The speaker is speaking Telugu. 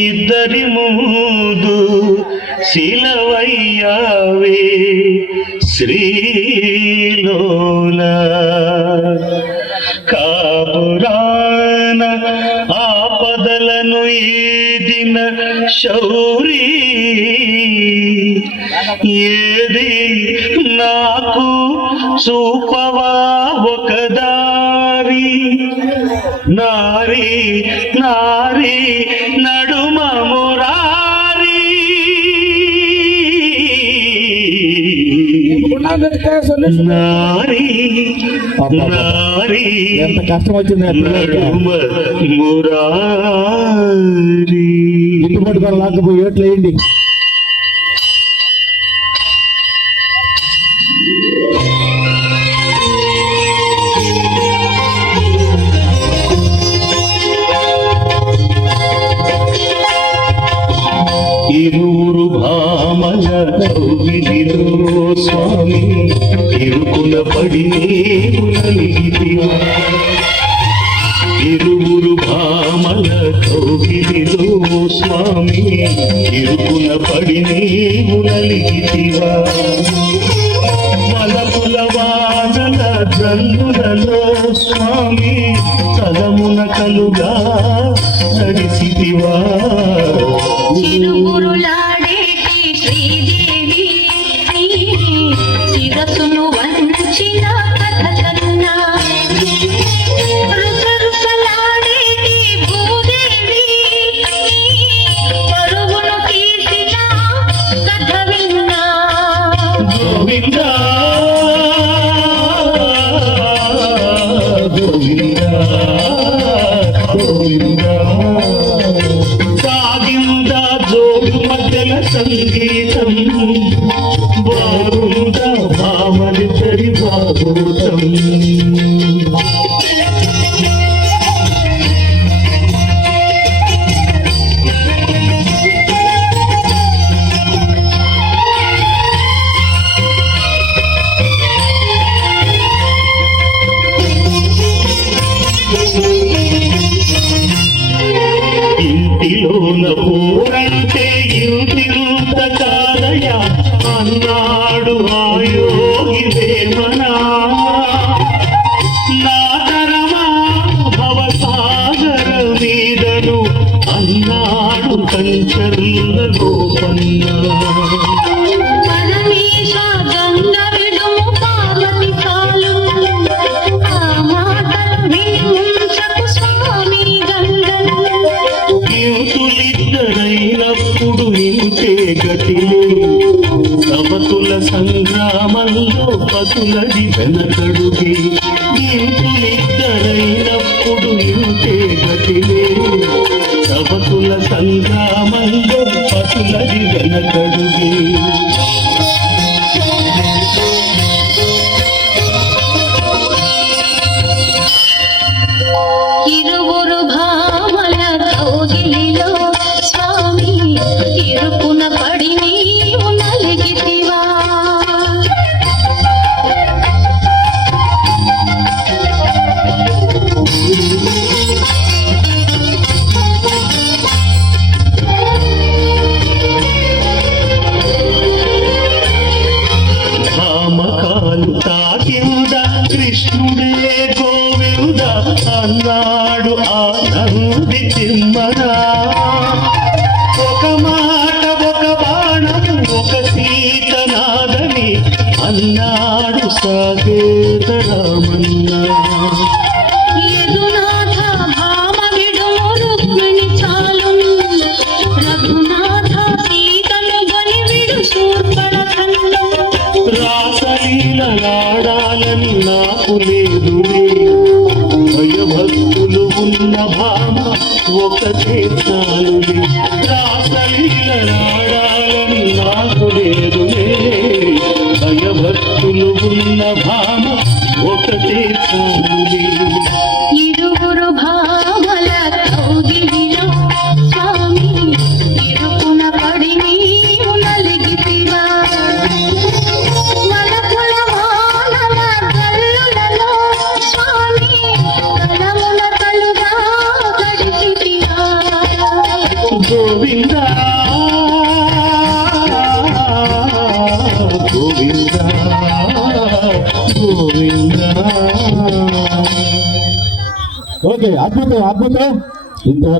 ఇద్దరి ముందు శిలవయ్యావే శ్రీలోల కాపురాన ఆపదలను ఈదిన శౌరీ ఏది నాకు చూపవా ఒక దారి నారీ నారీ నడుమ మురారి నారీ నారీ ఎంత కష్టం వచ్చింది నడుమ మురారి పట్టుకొని లాక్కపోయి ఏట్లు వేయండి. ఇరువురు భామల కౌగిలిలో స్వామి ఇరుకుల పడి నలిగితివా. ఇరువురు భామల కౌగిలిలో స్వామి ఇరుకుల పడి నలిగితివా. మలపుల వానల జల్లులలో స్వామి తలమున కలుగా నడిసితివా. చిరుమురులాడేటి శ్రీదేవి శిరసును వంచిన కథ కన్నా రుసరుసలాడేటి భూదేవి పరువును తీసిన కథ విన్నా. గోవిందా గోవిందా గోవిందా సంగీతం బాగుందా భామలిద్దరి బాగోతం. ఇంటిలోన పూరంటే ఇంటింత కాదయ అన్నాడు ఆయోగి వేమనా. నా తరమా భవసాగర మీదను అన్నాడు కంచర్ల గోపన్న. యూతులిద్దరైనప్పుడు ఇంతే గతిలే సమతుల సంగ్రామంలో పతులది వెనకడుగే. యూతులిద్దరైనప్పుడు ఇంతే గతిలే సమతుల సంగ్రామంలో పతులది వెనకడుగే. ఇరువురు భామల కౌగిలిలో స్వామి ఇరుకున పడి నీవు నలిగితివా. భామకాలు తాకింద కృష్ణుడే గోవింద అన్నాడు ఆనంది తిమ్మరా. ఒక మాట ఒక బాణం ఒక సీతనాదని అన్నాడు సాగేత రామన్నా. యదునాథ భామ విడుము రుక్మిణి చాలును రఘునాథ సీతను గని విడు శూర్పణఖను. రాసలీలలాడాలని నాకు లేదు భయభక్తులు ఉన్న భామ ఒకటే చాలులే. రాసలీలలాడాలని నాకు లేదు భయభక్తులు ఉన్న భామ ఒకటే చాలులే. ఇరువురు భామల కౌగిలిలో స్వామి ఇరుకున పడి నీవు నలిగితివా. మలపుల వానల జల్లులలో స్వామి తలమున కలుగా గడిచితివా. గోవింద గోవింద గోవింద. ఓకే, అద్భుతం అద్భుతం. ఇంతవరకు